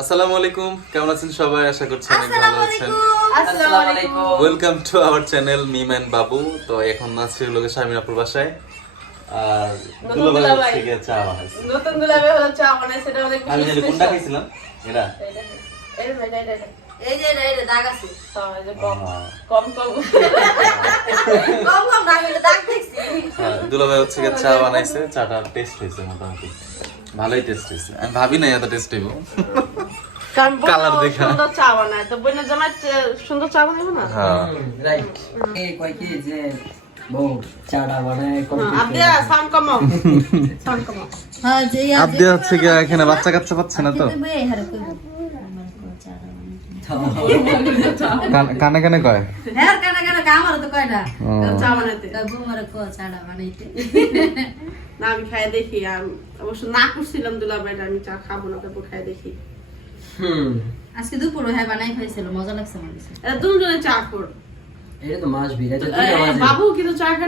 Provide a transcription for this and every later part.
আসসালামু আলাইকুম। কেমন আছেন সবাই? আশা করছি অনেক ভালো আছেন। Welcome to our channel Mim and Babu তো এখন আছি লোকে শামিনাপুর বাসায়। আর দুলাভাই চা বানাইছে। নতুন গুলাবে হলো চা বানাইছে এটা অনেক আমি জানি কোনটা খাইছিলাম? এরা এই যে, এই এই যে, এই যে। এই যে এটা এটা দাগ আছে। হ্যাঁ, এই যে কম। কম কম। কম কম দাগ দেখছি। হ্যাঁ, দুলাভাই হচ্ছে চা বানাইছে। চাটা টেস্ট হয়েছে মোটামুটি। ভালোই টেস্ট হয়েছে। আমি ভাবি না এত টেস্ট হইব। দেখা। সুন্দর চা বানায় তো বোনের জামাই চা- সুন্দর চা বানাবে না? হ্যাঁ। রাইট এই কয় কি যে বউ চাটা বানায় হ্যাঁ, আবদিয়া সাউন্ড কমাও সাউন্ড কমাও হ্যাঁ যে আপনি হচ্ছে গিয়ে এখানে বাচ্চা কাচ্চা পাচ্ছে না তো? কান- কানে কয়? হ্যাঁ কানা কানা কামার তো কয় না। চা বানাইতে। বুমার কো চাড়া বানাইতে। না আমি খাই দেখি আর অবশ্য না করছিলাম দুলাভাইটা আমি চা খাব না তারপর খাই দেখি। হুম। আজকে দুপুর হ্যাঁ বানাই খাইছিল মজা লাগছে আমার কাছে। এটা দুজনে চা খায়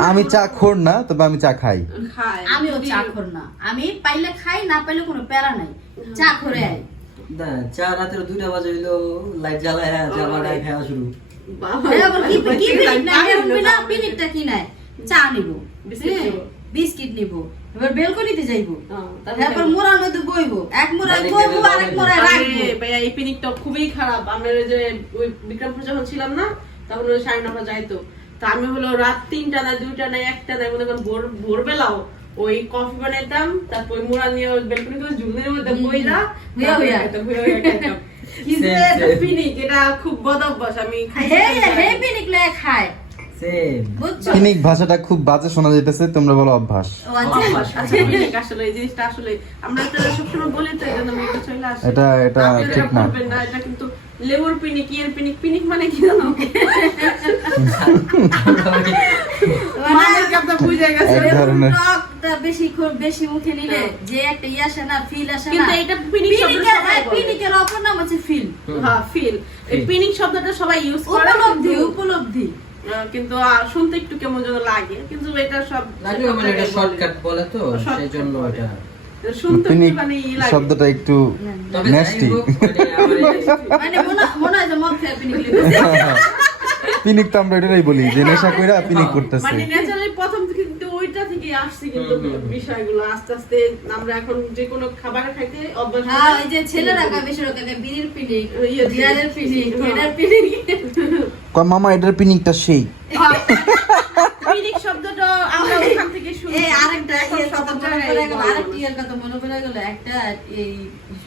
আমি চা খোর না তবে আমি চা খাই। আমিও চা খোর না। আমি পাইলে খাই না পাইলে কোনো প্যারা নাই। চা খোরে আই না চা রাতের দুইটা বাজে হইল লাইট জ্বালায় খাওয়া শুরু। হ্যাঁ, কি নাই? চা নিব। বিস্কিট হ্যাঁ, নিব। এবার বেলকনিতে যাইবো। হ্যাঁ, তারপর তারপর মোড়ার মধ্যে বইবো। এক মোড়ায় বইবো আরেক মোড়ায় রাখব। ভাইয়া এই পিকনিকটা খুবই খারাপ। আমরা ওই যে ওই বিক্রমপুর যখন ছিলাম না তখন ওই সাড়ে নটা যাইতো। তা আমি হলো রাত তিনটা না দুইটা না একটা না মনে করেন ভোর ভোরবেলাও ওই কফি বানাইতাম তারপর মুড়া নিয়ে ওই বেলকুনি করে ঝুলের মধ্যে খাইতাম। কিন্তু এটা. এটা খুব বদ অভ্যাস আমি খাই হে হে পিনিক লয়ে খায়। পিনিক ভাষাটা খুব বাজে শোনা যাইতেছে তোমরা বলো অভ্যাস। ও আচ্ছা। পিকনিক আসলে এই জিনিসটা আসলে আমরা তো সবসময় বলি তো এই জন্য এটা চলে আসি। এটা এটা ঠিক না। এটা কিন্তু লেবুর পিনিক ইয়ের পিনিক পিনিক মানে কি জানো? মামাকে আপনার বুঝে গেছে। এক ধরনের। টকটা বেশি মুখে নিলে যে একটা ইয়ে আসে না ফিল আসে না। কিন্তু এটা পিনিক শব্দটা পিনিকের সবাই বলে। পিনিকের অপর নাম হচ্ছে ফিল হ্যাঁ ফিল এই পিনিক শব্দটা সবাই ইউজ করে। উপলব্ধি উপলব্ধি। কিন্তু শুনতে একটু কেমন যেন লাগে। কিন্তু এটা সব মানে এটা শর্টকাট বলে তো সেই জন্য এটা। মানে শব্দটা একটু মানে মানে মনে হয় যে মদ খেয়ে পিনিক লিখেছে। পিনিক তো আমরা এটাই বলি যে নেশা কইরা পিনিক করতেছে। মানে ন্যাচারালি প্রথম থেকে কিন্তু ওইটা থেকে আসছে কিন্তু বিষয়গুলো। আস্তে আস্তে আমরা এখন যে কোনো খাবার খাইতে অভ্যাস হ্যাঁ। ওই যে ছেলেরা কয় বেশি রকম বিড়ির পিনিক ইয়ে, বিয়ারের পিনিক হ্যাঁ। এটার পিনিক। কয় মামা এটার পিনিকটা সেই? পিনিক শব্দটা আমরা ওখান থেকে শুনি। এই আরেকটা মনে পড়ে গেল আরেকটা। ইয়ের কথা মনে পড়ে গেল একটা এই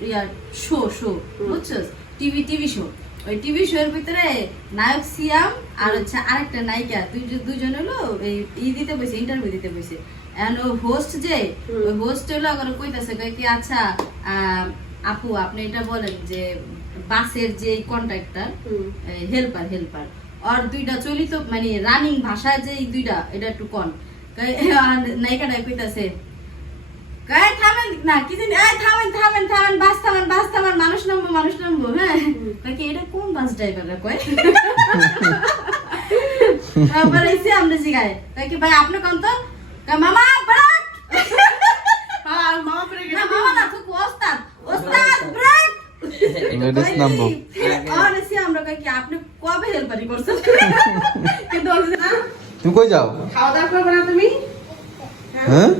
ইয়ার শো শো বুঝছস? TV TV show. ওই টিভি শো এর ভিতরে নায়ক সিয়াম আর হচ্ছে আরেকটা নায়িকা দুইজন দুইজন হলো এই ই দিতে বসে ইন্টারভিউ দিতে বসে। এন্ড ও হোস্ট যে ওই হোস্ট হলো এখন কইতাছে কয় কি আচ্ছা আপু আপনি এটা বলেন যে বাসের যে কন্ট্রাক্টর হেল্পার হেল্পার আর দুইটা চলিত মানে রানিং ভাষা যে এই দুইটা এটা একটু কন। নায়িকাটা কইতাছে কয় থামেন না কি জানি এই থামেন থামেন থামেন বাস থামেন বাস থামেন মানুষ নামবো মানুষ নামবো হ্যাঁ? কয় এটা কোন বাস ড্রাইভার কয়? তারপরে এসে আমরা জিগায় কয় কি ভাই আপনি কোন তো? মামা ব্রেক! হ্যাঁ, মামা পড়ে না মামা না খুব ওস্তাদ ওস্তাদ ব্রেক! লেডিস নামবো আর এসে আমরা কয় কি আপনি কবে হেল্পারি করছেন? কিন্তু তুমি কই যাও? খাওয়া দাওয়া করবে না তুমি? হ্যাঁ?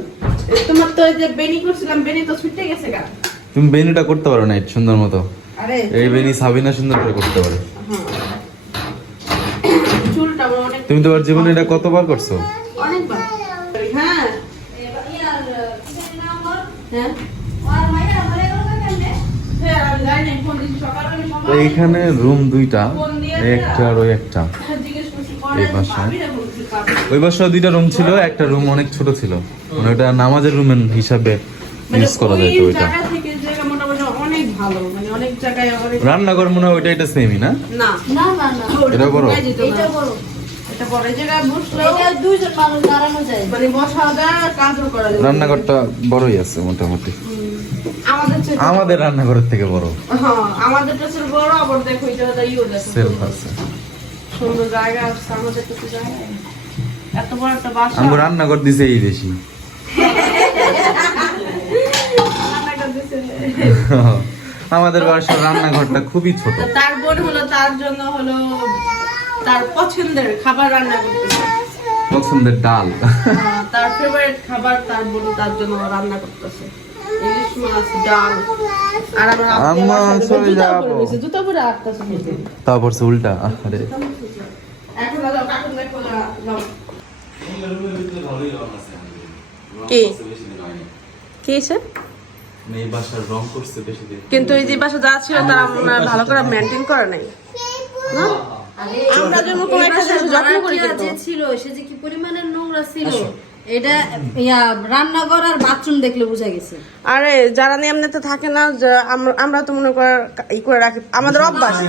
তোমার তো যে বেনি করছিলাম বেনি তো ছুটে গেছে গা। তুমি বেনিটা করতে পারো না সুন্দর মতো। আরে। এই বেনি সাবিনা সুন্দর করে করতে পারে। হ্যাঁ। তুমি তোমার জীবনে এটা কতবার করছ? অনেকবার। হ্যাঁ? হ্যাঁ। আর মাইয়া বলে গেল কেমনে আমি জানি না, ফোন দিয়েছি সকালে, আমি তো সকালে এইখানে রুম দুইটা একটা আর ওই একটা। এই বাসায়? ওই বাসায় দুইটা রুম ছিল একটা রুম অনেক ছোট ছিল। মানে ওটা নামাজের রুমের হিসাবে মানে ইউজ করা যায় তো ওই ওইটা মানে অনেক জায়গায় অনেক রান্নাঘর মনে হয় ওইটা এটা সেমই না? না। না না না। এটা বড়? ঢুকাই এটা বড় এটা বড়। এই জায়গায় বসলেও এটা দুইজন মানুষ দাঁড়ানো যায়। মানে রান্নাঘরটা বড়ই আছে মোটামুটি। আমাদের রান্নাঘরের থেকে বড়। হ্যাঁ আমাদের কাছে বড় আবার দেখো এটা ওটা সেলফ আছে। সুন্দর জায়গা আছে আমাদের কাছে জায়গা এত বড় একটা বাসা। আমাকে রান্নাঘর দিছে এই বেশি রান্নাঘর দিছে। আমাদের বাসার রান্নাঘরটা খুবই ছোট। তার বোন হলো তার জন্য হলো তার পছন্দের খাবার রান্না করতেছে। পছন্দের ডাল। তার ফেভারিট খাবার তার বোন তার জন্য রান্না করতেছে। ইলিশ মাছ ডাল। আর আমরা চলে জুতা যাব। পরে নিয়েছি, জুতা পরে আসতেছে তারপর সে উল্টা আরে এখন যাও কাকুন দেখো যাও কি? কি হয়েছে এই বাসার রং করছে বেশি দিন। কিন্তু এই যে বাসা যা ছিল তারা মনে ভালো করে মেনটেন করে নাই। আরে আমরা যেমন কোনো একটা জিনিস যত্ন করি যে ছিল সে যে কি পরিমাণের নোংরা ছিল এটা ইয়া রান্নাঘর আর বাথরুম দেখলে বোঝা গেছে। আরে যারা নিয়মনিতে থাকে না আমরা- তো মনে কর ই করে রাখি। আমাদের অভ্যাস।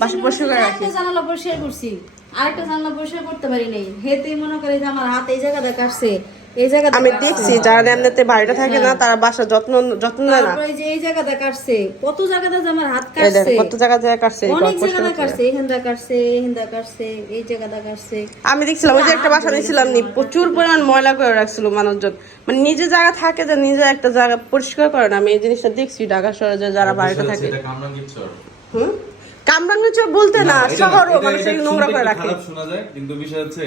বাসা এর করে রাখি। একটা জানালা পরিষ্কার করছি। আরেকটা জানালা পরিষ্কার করতে পারি নাই। হেতেই মনে করে যে আমার হাত এই জায়গাটা কাটছে। এই জায়গাটা আমি দেখছি যারা নিয়মনিতে বাড়িতে থাকে না তারা বাসা যত্ন যত্ন নেয় না। যে এই জায়গাটা কাটছে কত জায়গাটা যে আমার হাত কাটছে। কত জায়গা জায়গা কাটছে এই অনেক জায়গাটা। কাটছে এখানটা কাটছে এখানটা কাটছে এই জায়গাটা কাটছে। আমি দেখছিলাম ওই যে একটা বাসা নিয়েছিলাম নি প্রচুর পরিমাণ ময়লা করে রাখছিল মানুষজন। মানে নিজে জায়গা থাকে যে নিজে একটা জায়গা পরিষ্কার করে না। আমি এই জিনিসটা দেখছি ঢাকা শহরে যে যারা বাড়িটা থাকে। হুম? কামরাঙ্গিচর বলতে না শহরও মানুষ নোংরা করে রাখে। খারাপ শোনা যায় কিন্তু বিষয় হচ্ছে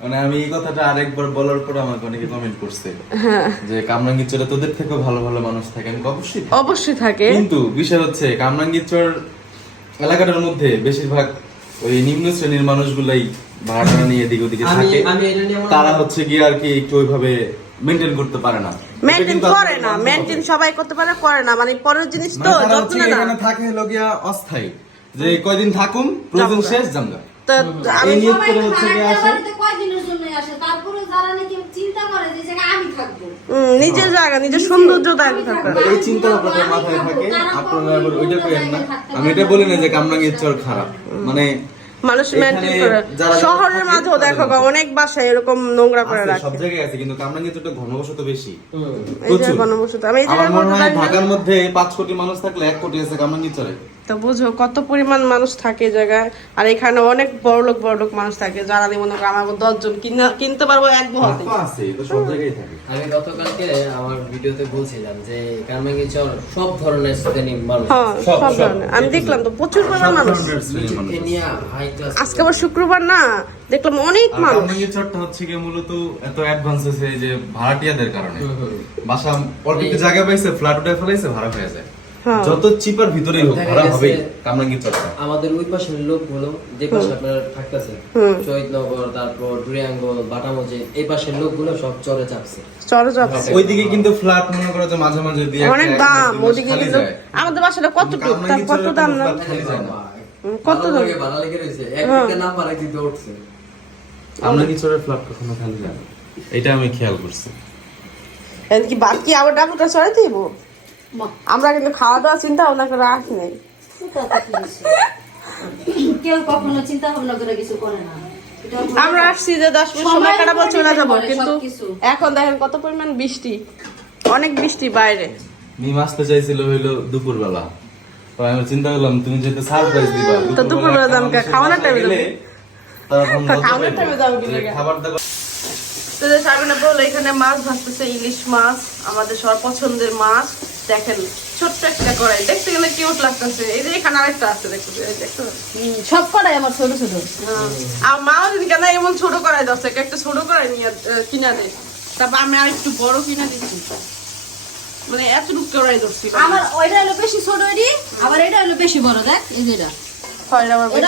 মানে আমি এই কথাটা আরেকবার বলার পর আমাকে অনেকে কমেন্ট করছে হ্যাঁ। যে কামরাঙ্গীরচরে তোদের থেকেও ভালো ভালো মানুষ থাকে। আমি অবশ্যই অবশ্যই থাকে। কিন্তু বিষয় হচ্ছে কামরাঙ্গীরচর এলাকাটার মধ্যে বেশিরভাগ ওই নিম্ন শ্রেণির মানুষগুলাই ভাড়া নিয়ে এদিক ওদিকে থাকে। তারা হচ্ছে গিয়ে আর কি একটু ওইভাবে মেনটেন করতে পারে না। মেনটেন করে না। মেনটেন সবাই করতে পারে করে না। মানে পরের জিনিস তো মানে যত্ন না। থাকে অস্থায়ী। যে কয়দিন থাকুম প্রয়োজন শেষ জামগা। তো আমি এই করে হচ্ছে গিয়ে আসে। বাড়িতে কয়দিনের জন্য আসে? তারপরে যারা নাকি চিন্তা করে যে জায়গায় আমি থাকব। উম, নিজের জায়গা নিজের সৌন্দর্য দায়িত্ব থাকবে এই চিন্তা ভাবনা মাথায় থাকে আপনারা আবার ওইটা করেন না। আমি এটা বলি না যে কামরাঙ্গীর চর খারাপ। মানে মানুষ মেনটেন করে শহরের মাঝেও দেখো অনেক বাসায় এরকম নোংরা করে আছে, রাখে। সব জায়গায় আছে কিন্তু কামরাঙ্গীর চরটা ঘনবসত বেশি। এই যে প্রচুর। আমি এই মনে হয় ঢাকার মধ্যে পাঁচ কোটি মানুষ থাকলে এক কোটি আছে কামরাঙ্গীর চরে। তো বুঝো কত পরিমাণ মানুষ থাকে জায়গায়। আর এখানে অনেক বড় লোক বড় লোক মানুষ থাকে যারা আমি মনে করো আমার দশজন কিনা- কিনতে পারব এক বহতে আমি গতকালকে আমার ভিডিওতে বলছিলাম যে কারমাঙ্গি চর সব ধরনের শ্রেণির মানুষ হ্যাঁ সব-। ধরনের। আমি দেখলাম তো প্রচুর পরিমাণ মানুষ। আজকে আবার শুক্রবার না দেখলাম অনেক মানুষ। চরটা হচ্ছে গিয়ে মূলত এত অ্যাডভান্স হয়েছে যে ভাড়াটিয়াদের কারণে। বাসা অল্প একটু জায়গা পাইছে ফ্ল্যাট উঠে ফেলাইছে ভাড়া হয়ে যায়। যত চিপার ভিতরেই হোক ভাড়া হবেই কামরাঙ্গীর চরটা আমাদের ওই পাশের লোকগুলো যে পাশে আপনার থাকতেছে হুম। শহীদনগর তারপর ডুরিয়াঙ্গল বাটামজি এই পাশের লোকগুলো সব চরে চাপছে। চলো যাচ্ছে ওইদিকে কিন্তু ফ্ল্যাট মনে করো যে মাঝে মাঝে দিয়ে অনেক দাম একটা খালি কিন্তু আমাদের বাসাটা তার কত দাম না? না। কত দাম? ভাড়া লেগে রয়েছে। হ্যাঁ। একদিকে নাম বাড়াই দিতে উঠছে। কামরাঙ্গীর চরের ফ্ল্যাট কখনো খালি যায় এটা আমি খেয়াল করছি। এদিকে কি বাদ কি আবার ডাবুটা চড়ে দিব আমরা কিন্তু খাওয়া দাওয়া চিন্তা ভাবনা করে রাখি নাই। কেউ কখনো চিন্তা ভাবনা করে কিছু করে না। আমরা আসছি যে দশ মিনিট সময় কাটাবো চলে যাব কিন্তু এখন দেখেন কত পরিমাণ বৃষ্টি অনেক বৃষ্টি বাইরে। মিম আসতে চাইছিল হইল দুপুর বেলা আমি চিন্তা করলাম তুমি যেহেতু সারপ্রাইজ দিবা তো দুপুরবেলা খাওয়ানোর যাবে। খাওয়ানোর যাবে? খাবার দাবার তো সাবিনা বলল এখানে মাছ ভাজতেছে ইলিশ মাছ আমাদের সবার পছন্দের মাছ। দেখেন ছোট্ট একটা কড়াই। দেখতে গেলে কিউট লাগতেছে। এই যে এখানে আরেকটা আছে সব কটাই আমার ছোট ছোট। আর মাও যদি কেন এমন ছোট দশ টাকা একটা ছোট করাই নিয়ে কিনা দেয়। তারপর আমি আর একটু বড় কিনা দিচ্ছি। মানে এতটুকু করাই ধরছি। আমার ওইটা হলো বেশি ছোট এটি আবার এটা হলো বেশি বড় দেখ এই যে এটা।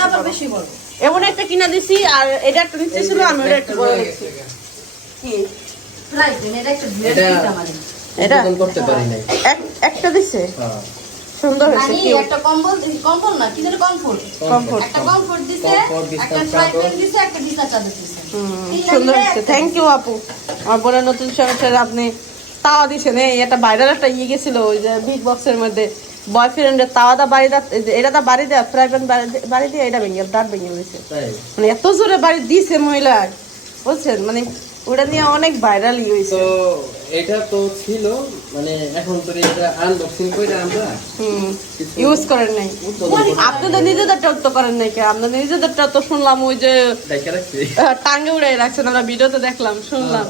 আবার বেশি বড়। এমন একটা কিনা দিছি আর এটা একটা নিচে ছিল আমি ওটা একটু বড় দিচ্ছি কি? রাইট এটা একটা ধুয়ে দিতাম আমি এটা? করতে পারি নাই। একটা দিছে? হ্যাঁ। সুন্দর হয়েছে cute। একটা কম্বল দিছি কম্বল না কি যেন কমফোর্ট। Comfort। একটা কমফোর্ট। দিছে একটা ফ্রাই প্যান দিছে একটা চাদর দিছে। সুন্দর হয়েছে। থ্যাংক ইউ আপু। আমার বোনের নতুন সংসারে আপনি তাওয়া দিছেন। এই একটা ভাইরাল একটা ইয়ে গেছিল ওই যে বিগ বক্সের মধ্যে। বয়ফ্রেন্ডের তাওয়াটা বাড়ি দা এটা তো বাড়ি দেয়া ফ্রাই প্যান বাড়ি দিয়ে এটা ভেঙে দাঁত ভেঙে দিয়েছে মানে এত জোরে বাড়ি দিছে মহিলা বুঝছেন? মানে ওটা নিয়ে অনেক ভাইরাল হয়েছে। তো এটা তো ছিল মানে এখন তো এটা আনবক্সিং করে আমরা ইউজ করেন নাই। আপনাদের নিজেদেরটা তো করেন নাই কে? আপনাদের নিজেদেরটা তো শুনলাম ওই যে টাঙ্গে উড়াই রাখছেন আমরা ভিডিওতে দেখলাম শুনলাম।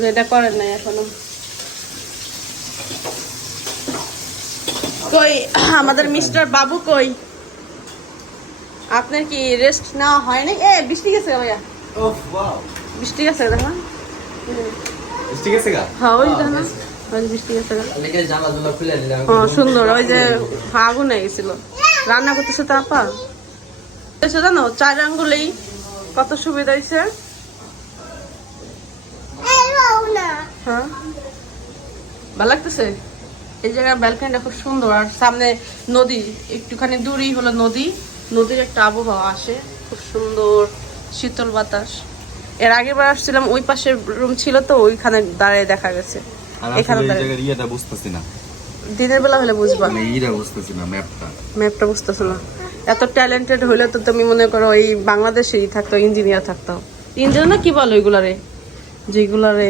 যে এটা করেন নাই এখনও। কই আমাদের মিস্টার বাবু কই? আপনার কি রেস্ট নেওয়া হয় নাই? এ বৃষ্টি গেছে ভাইয়া। ওহ ওয়াও বৃষ্টি গেছে দেখো। ঠিক আছে গা? হ্যাঁ ওই দেখো। না ওই যে বৃষ্টি গেছে অনেকে জামা জমা খুলে দিলাম ও সুন্দর ওই যে আগুন হয়ে গেছিল। রান্না করতেছে তো আপা। এসে জানো চার আঙ্গুলেই কত সুবিধা হয়েছে হ্যাঁ। ভালো লাগতেছে? এই জায়গার ব্যালকনিটা খুব সুন্দর। আর সামনে নদী একটুখানি দূরেই হলো নদী। নদীর একটা আবহাওয়া আসে খুব সুন্দর শীতল বাতাস। এর আগেবার আসছিলাম ওই পাশে রুম ছিল তো ওইখানে দাঁড়িয়ে দেখা গেছে। এখানে দাঁড়িয়ে। ইয়েটা বুঝতেছি না। দিনের বেলা হলে বুঝবা। মানে ইটা বুঝতেছি না ম্যাপটা। ম্যাপটা বুঝতেছো না। এত ট্যালেন্টেড হলে তো তুমি মনে করো এই বাংলাদেশেই থাকতো ইঞ্জিনিয়ার থাকতো। ইঞ্জিনিয়ার না কি বল বলো এগুলারে যেগুলারে।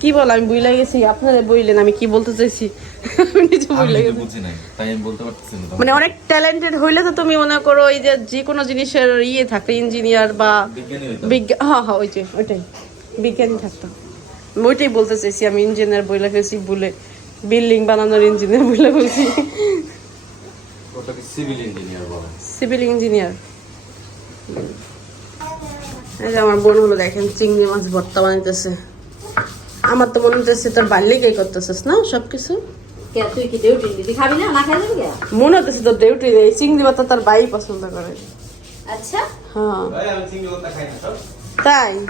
কি বল আমি বইলা গেছি আপনারা বইলেন আমি কি বলতে চাইছি? মানে অনেক ট্যালেন্টেড হইলে তো তুমি মনে করো এই যে যে কোনো জিনিসের ইয়ে থাকতো ইঞ্জিনিয়ার বা বিজ্ঞান হ্যাঁ হ্যাঁ ওই যে ওইটাই। বিজ্ঞানী থাকতো আমি ওইটাই বলতে চাইছি আমি ইঞ্জিনিয়ার বইলা ফেলছি বলে বিল্ডিং বানানোর ইঞ্জিনিয়ার বইলা ফেলছি। সিভিল ইঞ্জিনিয়ার সিভিল ইঞ্জিনিয়ার এই যে আমার বোন হলো দেখেন চিংড়ি মাছ ভর্তা বানাইতেছে। আমার তো মনে হচ্ছে তোর বাল্যিকাই করতেছিস না সবকিছু? মনে হচ্ছে তোর ডিউটি এই চিংড়ি মাছ তার বাই পছন্দ করে। আচ্ছা। হ্যাঁ। তাই?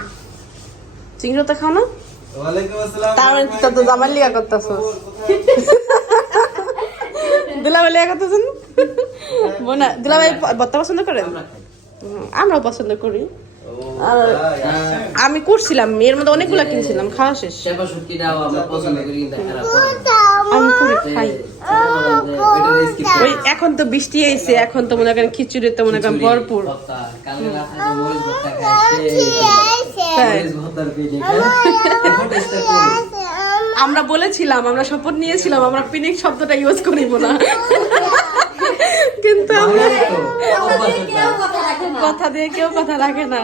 চিংড়ি খাও না? ওয়ালাইকুম আসসালাম। তার তোর তো জামার লিয়া করতেছিস। দুলাভাই লিয়া করতেছেন? বোনা দুলাভাই ভর্তা পছন্দ করেন? আমরাও পছন্দ করি। আমি করছিলাম এর মধ্যে অনেকগুলো কিনছিলাম খাওয়া শেষ। ওই এখন তো বৃষ্টি আইছে এখন তো মনে করেন খিচুড়ি তো মনে করেন ভরপুর। আমরা বলেছিলাম আমরা শপথ নিয়েছিলাম আমরা পিনিক শব্দটা ইউজ করিব না। কিন্তু আমরা কথা দিয়ে কেউ কথা রাখে না।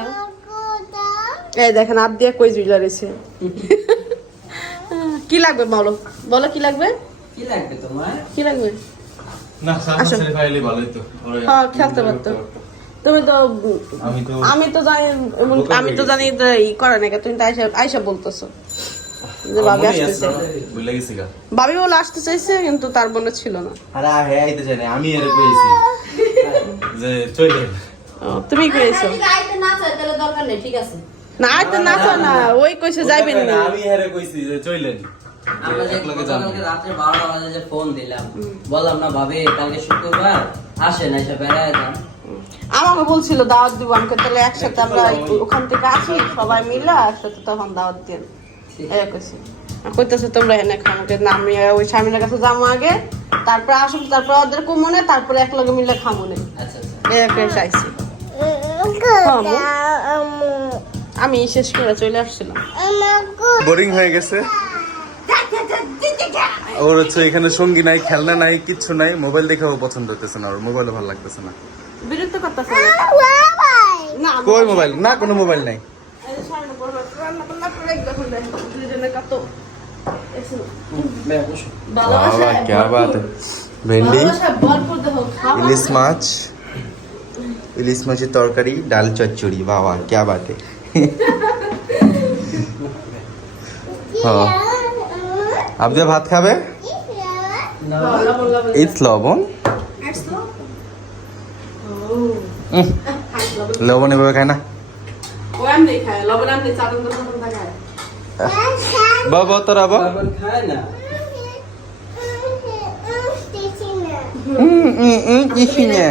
এই দেখেন আপ দিয়ে কই জুইলা রয়েছে? কি লাগবে বলো? বলো কি লাগবে? কি লাগবে তোমার? কি লাগবে? না সামনে। ভালোই তো। হ্যাঁ খেলতে পারতো। তুমি তো আমি তো জানি আমি তো জানি ই করে না তুমি তো আইসা আইসা বলতেছো। যে ভাবি আসতেছে আছে, গেছি গা। ভাবি বলে আসতে চাইছে কিন্তু তার ছিল না। আরে আ, হ্যাঁ আইতে চাই না, আমি এর কইছি যে চলে তুমি কইছো? আইতে না চাই তাহলে দরকার নেই ঠিক আছে। না আইতে না না ওই কইছে যাইবেন না আমি হেরে কইছি যে চলেন আমরা যে একলগে যাব। গতকালকে বাজে যে ফোন দিলাম বললাম না ভাবে কালকে শুক্রবার আসে না এসে বেড়ায় যান। আমাকে বলছিল দাওয়াত দিব আমাকে তাহলে একসাথে আমরা ওখান থেকে আসি সবাই মিলে একসাথে তখন দাওয়াত দিন কইতেছে তোমরা এনে খামোকে না আমি ওই স্বামীর কাছে যাব আগে তারপর আসুক তারপর ওদের কুমনে তারপরে এক লগে মিলে খামো নেই আচ্ছা আচ্ছা। চাইছি। আমি শেষ করে চলে আসছিলাম। বোরিং হয়ে গেছে। ওর হচ্ছে এখানে সঙ্গী নাই খেলনা নাই কিচ্ছু নাই মোবাইল দেখেও পছন্দ হতেছে না ওর মোবাইলও ভালো লাগতেছে না। বিরক্ত করতেছে? না কই মোবাইল? না কোনো মোবাইল নাই এই যে সামনে বড় একটা রান্না বান্না করে দেখুন দেখুন দুজনে কত এসে বাবা কে বাত ভেন্ডি ইলিশ মাছ ইলিশ মাছের তরকারি ডাল চচ্চড়ি বাবা কে বাতে আপনি ভাত খাবে? ইটস লবণ। লবণ এভাবে খায় না? বাবা তোরা বাবা কিছু না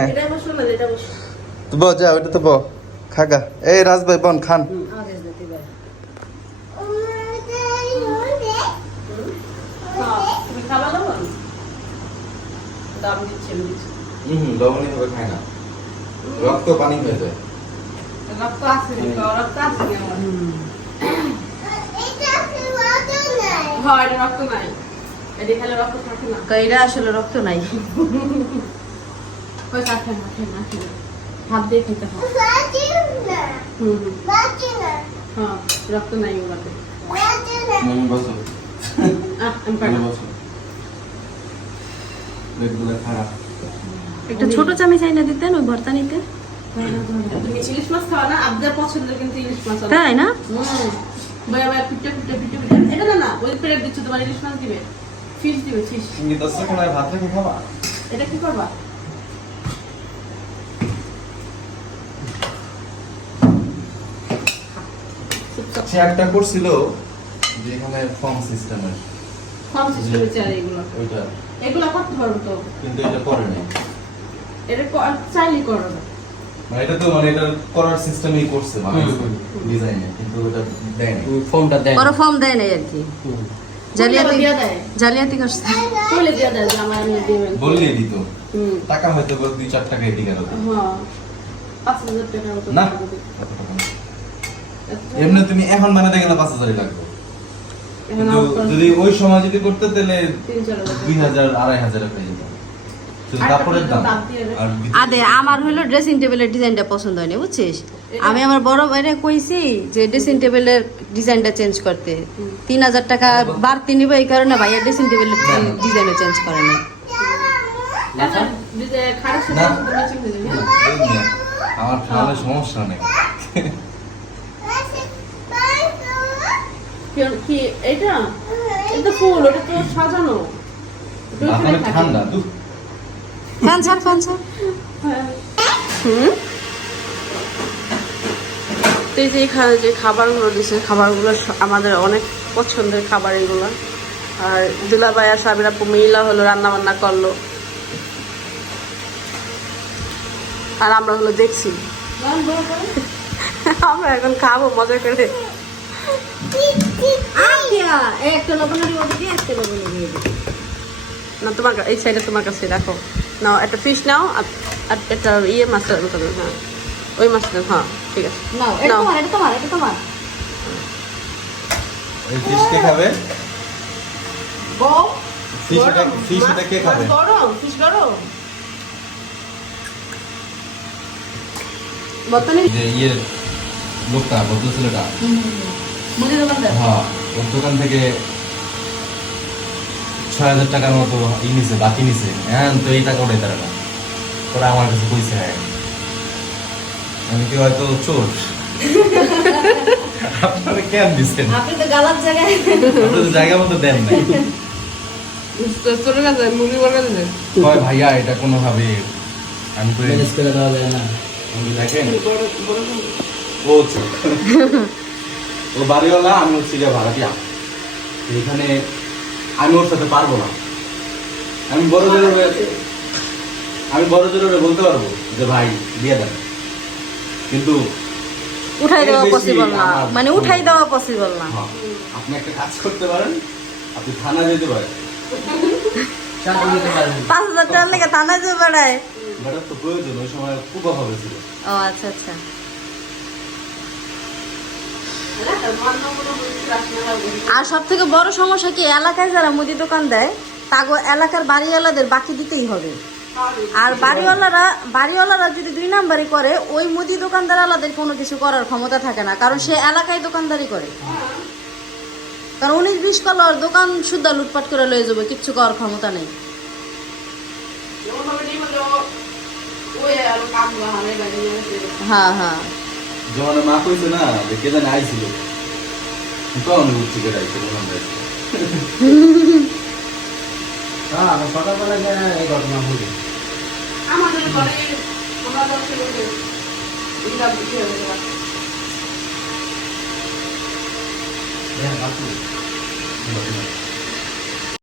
ব যা ওটা তো ব খাগা। এই রাজ ভাই বন খান। হ্যাঁ, রক্ত পানি হয়ে যায়। রক্ত আছে রক্ত আমার। হ্যাঁ রক্ত নাই। এটি না। আসলে রক্ত নাই। না না হাত দিয়ে খেতে হয়। হ্যাঁ রক্ত ওগুলোতে। একটা ছোট চামচ আইনা দিতেন ওই ভর্তা নিতে। তুমি ইলিশ মাছ খাওয়া না আপনার পছন্দের কিন্তু ইলিশ মাছ। তাই না। বয়া বয়া এটা না না ওই প্লেট দিচ্ছ তোমার ইলিশ মাছ দিবে। ফিশ দিবে ফিশ সংগীত আছে কোনো ভাত রেখে খাবা? এটা কি করবা? সে একটা করছিল যে এখানে ফর্ম সিস্টেমের কম সিস্টেমে চেয়ার এগুলো। ওইটা। এগুলো করতে পারব তো। কিন্তু এটা করে নাই। এটা ক- করো না মানে এটা তো মানে এটা করার সিস্টেমই করছে মানে ডিজাইনে কিন্তু ওটা দেয় ফর্মটা দেন ওরা ফর্ম দেয় নাই আর কি। জালিয়াতি জালিয়াতি করছে। বলে দিয়ে দেয় আমার আমি দিবেন বললে দিত। টাকা হয়তো এদিকে হ্যাঁ না। এমনি তুমি এখন বানাতে গেলে পাঁচ হাজারই লাগবে। যদি ওই সময় যদি করতে তাহলে তিন চার দুই টাকা। হাজার আড়াই হাজার হয়ে যেত আদে আমার হলো ড্রেসিং টেবিলের ডিজাইনটা পছন্দ হয়নি বুঝছিস? আমি আমার বড় ভাইরে কইছি যে ড্রেসিং টেবিলের ডিজাইনটা চেঞ্জ করতে। তিন হাজার টাকা বাড়তি নিব এই কারণে ভাইয়া ড্রেসিং টেবিলের ডিজাইনও চেঞ্জ করে না খারাপ না। হয়ে আমার খাওয়ালে সমস্যা নেই। এটা এটা ফুল ওটা তো সাজানো। ঠান্ডা ফ্যান ছাড় ফ্যান ছাড়। হুম? তো এই যে এখানে যে খাবারগুলো দিছে খাবারগুলো আমাদের অনেক পছন্দের খাবার এগুলো। আর দুলাভাই আর সাবির আপু মিলা হলো রান্না বান্না করল। আর আমরা হলো দেখছি। আমরা এখন খাব মজা করে। না তোমার এই সাইডে তোমার কাছে রাখো। নাও একটা ফিশ নাও আর একটা ইয়ে মাছটা হ্যাঁ ওই মাছটা হ্যাঁ ঠিক আছে নাও এটা। তোমার এটা তোমার এই ফিশ কে খাবে? বউ ফিশ এটা কে খাবে? গরম ফিশ গরম. বর্তমানে যে ইয়ে লোকটা বদ্ধ ছেলেটা মুদি দোকানদার হ্যাঁ ওর দোকান থেকে ছয় হাজার টাকার মতো ই নিছে বাকি নিছে। হ্যাঁ তো এই টাকা ওটাই তারা ওরা আমার কাছে পয়সা হ্যাঁ। আমি কি হয়তো চোর? আপনারা কেন দিচ্ছেন? আপনি তো গালার জায়গায় আপনারা তো জায়গা মতো দেন কয় ভাইয়া এটা কোনোভাবে আমি করে ম্যানেজ করে দেওয়া যায় না। আমি দেখেন। ও ও বাড়িওয়ালা আমি হচ্ছে গিয়ে ভাড়াটিয়া। এখানে আমি ওর সাথে পারব না। আমি বড় জোরে হয়ে- আমি বড় জোরে বলতে পারব যে ভাই দিয়ে দেন। কিন্তু উঠাই দেওয়া পসিবল না। মানে উঠাই দেওয়া পসিবল না। হ্যাঁ, আপনি একটা কাজ করতে পারেন। আপনি থানা যেতে পারেন। পাঁচ হাজার টাকার লেগে থানায় যে বেড়ায়। ম্যাডাম তো প্রয়োজন ওই সময় খুব অভাবে ছিল ও আচ্ছা আচ্ছা। আর সব থেকে বড় সমস্যা কি এলাকায় যারা মুদি দোকান দেয় তাগো এলাকার বাড়িওয়ালাদের বাকি দিতেই হবে। আর বাড়িওয়ালারা বাড়িওয়ালারা যদি দুই নাম্বারই করে ওই মুদি দোকানদার আলাদের কোনো কিছু করার ক্ষমতা থাকে না কারণ সে এলাকায় দোকানদারি করে। কারণ উনিশ বিশ কলার দোকান সুদ্ধা লুটপাট করে লয়ে যাবে কিচ্ছু করার ক্ষমতা নেই। হ্যাঁ হ্যাঁ। যেমন মা কইছে না যে কে জানে আইছিল। কখন উঠছি করে আইছিল আইছিল। হ্যাঁ আমি সকালবেলা গিয়ে এই ঘটনা বলি। আমাদের ঘরে আমরা দশ লোকে এটা বুঝি হয়ে যাবে হ্যাঁ বাকি। বললাম,